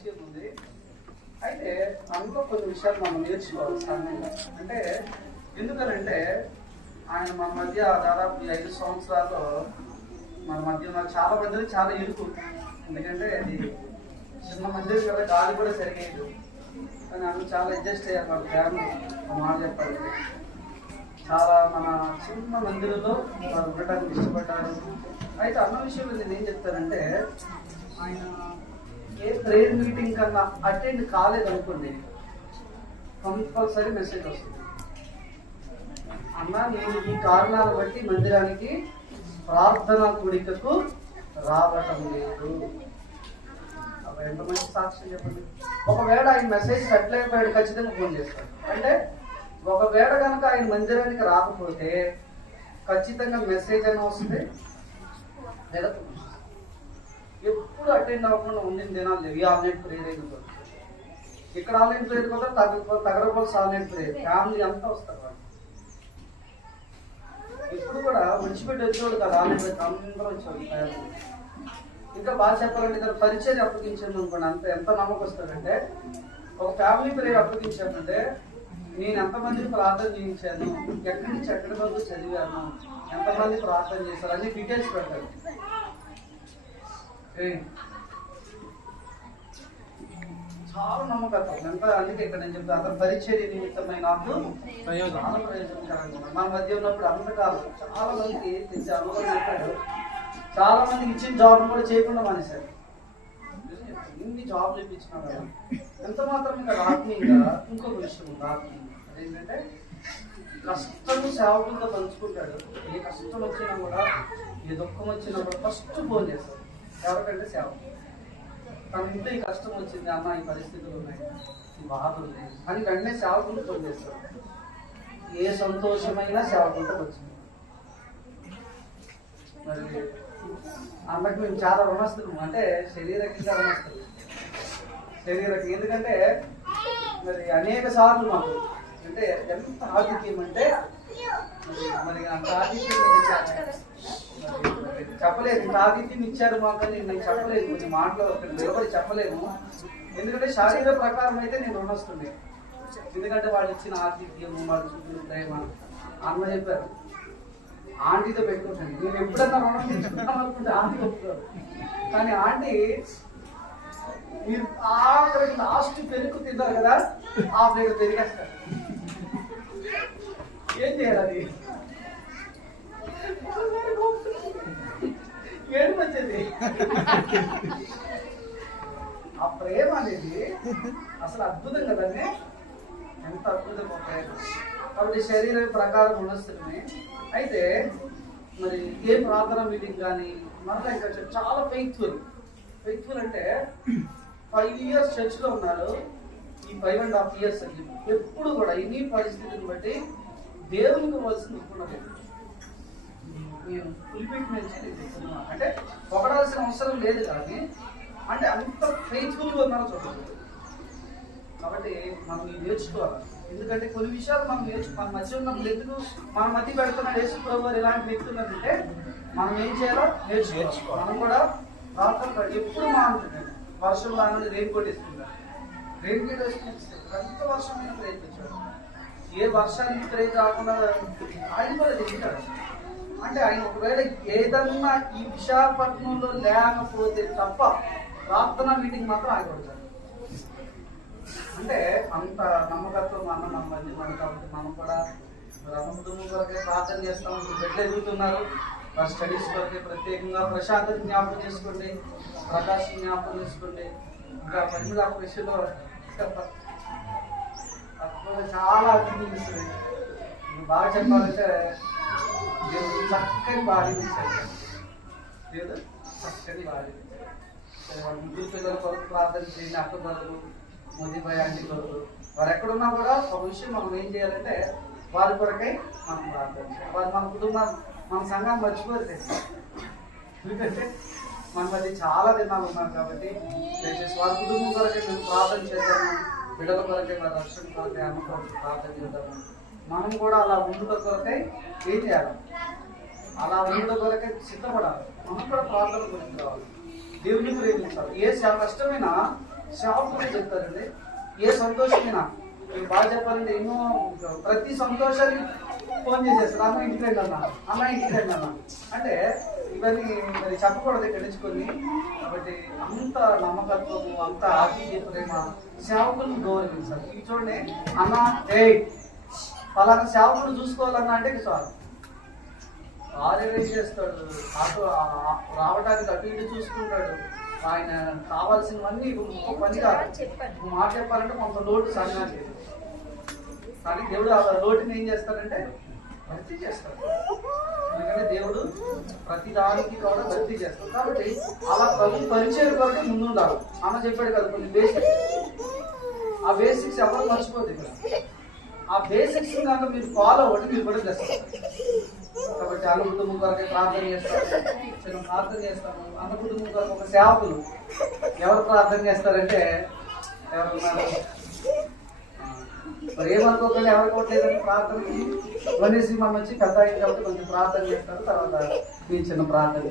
పరిచయం ఉంది. అయితే అందులో కొన్ని విషయాలు మనం నేర్చుకోవాలి సామాన్యంగా. అంటే ఎందుకనంటే ఆయన మన మధ్య దాదాపు 5 సంవత్సరాల్లో మన మధ్య ఉన్న చాలా మందిని చాలా ఇరుకు. ఎందుకంటే అది చిన్న మందిరం కదా, గాలి కూడా సరిగేది. కానీ అందులో చాలా అడ్జస్ట్ అయ్యారు వాళ్ళ ఫ్యామిలీ. మాట చెప్పాలంటే చాలా మన చిన్న మందిరంలో వారు ఉండటానికి ఇష్టపడ్డారు. అయితే అన్న విషయంలో నేను ఏం చెప్తానంటే, ఆయన ఏ ప్రేయర్ మీటింగ్ కన్నా అటెండ్ కాలేదనుకోండి, కంపల్సరీ మెసేజ్ వస్తుంది, అన్న నేను ఈ కారణాలు బట్టి మందిరానికి ప్రార్థనా కూడికకు రావటం లేదు. అప్పుడు ఎంత మంచి సాక్ష్యం చెప్పండి. ఒకవేళ ఆయన మెసేజ్ పెట్టలేకపోయాడు, ఖచ్చితంగా ఫోన్ చేస్తాడు. అంటే ఒకవేళ కనుక ఆయన మందిరానికి రాకపోతే ఖచ్చితంగా మెసేజ్ అని వస్తుంది, లేదా ఎప్పుడు అటెండ్ అవ్వకుండా ఉండిన దినాలు లేవు. ఈ ఆన్లైన్ ప్రేయర్ అయిన ఇక్కడ ఆన్లైన్ ప్రేయర్ కూడా తగరపల్సి ఆన్లైన్ ప్రేయర్ ఫ్యామిలీ అంతా వస్తారు. వాళ్ళు ఇప్పుడు కూడా విడిచిపెట్టి వచ్చేవాడు కదా, ఆన్లైన్ ప్రేయర్ అందరూ వచ్చేవాడు ఫ్యామిలీ. ఇంకా బాగా చెప్పాలంటే ఇక్కడ పరిచయం అప్పగించాను అనుకోండి, ఎంత నమ్మకం వస్తాడంటే, ఒక ఫ్యామిలీ ప్రేయర్ అప్పగించామంటే నేను ఎంతమందిని ప్రార్థన చేయించాను, ఎక్కడి నుంచి ఎక్కడి వరకు చదివాను, ఎంతమంది ప్రార్థన చేశారు, అన్ని డీటెయిల్స్ పెడతారు. చాలా నమ్మకత్వం ఎంత. అందుకే ఇక్కడ నేను చెప్తాను, అతను పరిచర్య నిమిత్తమై నాకు చాలా ప్రయోజనకరంగా. మన మధ్య ఉన్నప్పుడు అంతకాలం చాలా మందికి తెలిసి అనుభవం చెప్పాడు. చాలా మందికి ఇచ్చిన జాబ్ కూడా చేయకుండా మానేశారు. ఇన్ని జాబ్లు ఇప్పించినా కదా, ఎంత మాత్రం ఇంకా ఆత్మీయంగా ఇంకొక విషయం ఉంది. ఆత్మీయంగా అదేంటంటే కష్టము సేవకులతో పంచుకుంటాడు. ఏ కష్టం వచ్చినా కూడా, ఏ దుఃఖం వచ్చినా కూడా ఫస్ట్ ఫోన్ చేస్తాడు. ఎవరికంటే సేవకు. తన ఇంట్లో ఈ కష్టం వచ్చింది, అన్న ఈ పరిస్థితులు ఉన్నాయి, ఈ బాధ ఉంది అని వెంటనే సేవకులు ఫోన్ చేస్తాడు. ఏ సంతోషమైనా సేవకులతో వచ్చింది. మరి అన్నకు మేము చాలా రుణస్తులు, అంటే శరీరకంగా రుణస్తులు. శరీరకి ఎందుకంటే మరి అనేక సార్లు మాకు అంటే ఎంత ఆతిథ్యం అంటే మరి అంత ఆతిథ్యం చెప్పలేదు. ఇంత ఆతిథ్యం ఇచ్చారు మాకు అని నేను చెప్పలేదు, కొన్ని మాటలు నిలబడి చెప్పలేము. ఎందుకంటే శారీరక ప్రకారం అయితే నేను రుణస్తుండే. ఎందుకంటే వాళ్ళు ఇచ్చిన ఆతిథ్యము, వాళ్ళు చూపిన ప్రేమ. అన్న చెప్పారు, ఆంటీతో పెట్టుకుంటాను. నేను ఎప్పుడన్నా రుణం తెచ్చుకుంటాం అనుకుంటే ఆంటీ ఒప్పుకోరు. కానీ ఆంటీ మీరు ఆఖరికి లాస్ట్ పెరుగు తిన్నారు కదా, ఆ ప్లేట్ పెరిగేస్తారు. ఏం చేయాలి? ఏడు వచ్చేది. ఆ ప్రేమ అనేది అసలు అద్భుతం కదండి, ఎంత అద్భుతం ప్రేమ. కాబట్టి శరీర ప్రకారం ఉండొస్తుంది. అయితే మరి ఏ ప్రార్థన మీటింగ్ కానీ మనకు ఇంకా చాలా ఫెయిత్ఫుల్ అంటే 5 years చర్చ్లో ఉన్నారు. ఈ 5.5 years అని ఎప్పుడు కూడా ఇన్ని పరిస్థితులను బట్టి దేవునికి వలసింది ఒప్పుకున్నది. నేను ఫుల్ఫిట్ నుంచి చెప్తున్నా అంటే పొగడాల్సిన అవసరం లేదు, కానీ అంటే అంత ఫెయిత్ఫుల్గా ఉన్నారో చూడలేదు. కాబట్టి మనం నేర్చుకోవాలి. ఎందుకంటే కొన్ని విషయాలు మనం మన మధ్య ఉన్నప్పుడు ఎందుకు మన మధ్య పెడుతున్న యేసు ప్రభువు ఎలాంటి వ్యక్తి ఉన్నారంటే మనం ఏం చేయాలో నేర్చుకోవాలి. మనం కూడా ప్రార్థన ఎప్పుడు మానుకుంటాం. వర్షం రాగానే రెయిన్ కోట్ వేసుకుంటారు. రెయిన్ కోట్ వేసుకుంటే ఎంత వర్షమైన ప్రయత్నించాడు. ఏ వర్షానికి ప్రేమ రాకుండా ఆయన కూడా తింటాడు. అంటే ఆయన ఒకవేళ ఏదన్నా ఈ విశాఖపట్నంలో లేకపోతే తప్ప ప్రార్థనా మీటింగ్ మాత్రం ఆయన కొడతాడు. అంటే అంత నమ్మకత్వం మన మధ్య మన. కాబట్టి మనం కూడా రమ కుటుంబం కొరకే ప్రార్థన చేస్తాం. బిడ్డలు ఎదుగుతున్నారు, వారి స్టడీస్ కొరకే ప్రత్యేకంగా ప్రశాంతత జ్ఞాపకం చేసుకోండి, ప్రకాశ్ జ్ఞాపకం చేసుకోండి. ఇంకా పరిమిత విషయంలో చాలా అభివృద్ధి ఇస్తుంది. బాగా చెప్పాలంటే దేవుడు చక్కని భార్య ఇచ్చాడు. లేదు చక్కని భార్య వాళ్ళ ముగ్గురు పిల్లల కొరకు ప్రార్థన చేయండి. అక్క కొరకు, మోదీభాయ్ ఆంటీ కొరకు, వారు ఎక్కడున్నా కూడా ఒక విషయం మనం ఏం చేయాలంటే వారి కొరకై మనం ప్రార్థన చేయాలి. వారు మన కుటుంబాన్ని, మన సంఘాన్ని మర్చిపోతే. ఎందుకంటే మన మధ్య చాలా దినాలు ఉన్నారు కాబట్టి దయచేసి వారి కుటుంబం కొరకే మేము ప్రార్థన చేద్దాము. బిడ్డల కొరకే, వారి రక్షణ కొరకే, అమ్మ కొరకు ప్రార్థన చేద్దాము. మనం కూడా అలా ఉండడం కొరకై ఏం చేయాలి? అలా ఉండడం కొరకే సిద్ధపడాలి. మనం కూడా ప్రార్థన గురించి రావాలి, దేవుని ప్రేమించాలి. ఏ కష్టమైనా సేవకులే చెప్తారండి. ఏ సంతోషమైనా మీరు బాగా చెప్పాలంటే ఎన్నో ప్రతి సంతోషానికి ఫోన్ చేసేస్తారు, అమ్మ ఇంటికి రండి అన్న, అమ్మ ఇంటికి రండి అన్న. అంటే ఇవన్నీ మరి చెప్పకూడదు ఇక్కడ నుంచి కొన్ని. కాబట్టి అంత నమ్మకత్వము, అంత ఆతిథ్య ప్రేమ, సేవకులను గౌరవించాలి. ఇవి చూడండి, అన్న పలానా సేవకుడు చూసుకోవాలన్నా అంటే చాలు ఆర్గనైజ్ చేస్తాడు, అటు రావడానికి అటు ఇటు చూసుకుంటాడు. ఆయన కావాల్సినవన్నీ ఒక పని కాదు. మాట చెప్పాలంటే కొంత లోటు సంఘానికి, కానీ దేవుడు ఆ లోటుని ఏం చేస్తాడంటే భర్తీ చేస్తాడు. ఎందుకంటే దేవుడు ప్రతి దానికి కూడా భర్తీ చేస్తాడు. కాబట్టి అలా ప్రభు పరిచయం కొరకు ముందు ఉండాలి. అన్న చెప్పాడు కదా కొన్ని బేసిక్స్, ఆ బేసిక్స్ ఎవరు మర్చిపోదు. ఇక్కడ ఆ బేసిక్స్ కనుక మీరు ఫాలో అవ్వండి, మీరు కూడా చేస్తారు. కాబట్టి అన్న కుటుంబం కొరకు ప్రార్థన చేస్తాము, చిన్న ప్రార్థన చేస్తాము. అన్న కుటుంబం కొరకు ఒక సేవకులు ఎవరు ప్రార్థన చేస్తారంటే ఎవరున్నారు మరి ఏమనుకోకుండా ఎవరికోవట్లేదని ప్రార్థనకి వనేసి మనం వచ్చి పెద్ద అయిన కాబట్టి కొంచెం ప్రార్థన చేస్తారు. తర్వాత మీ చిన్న ప్రార్థన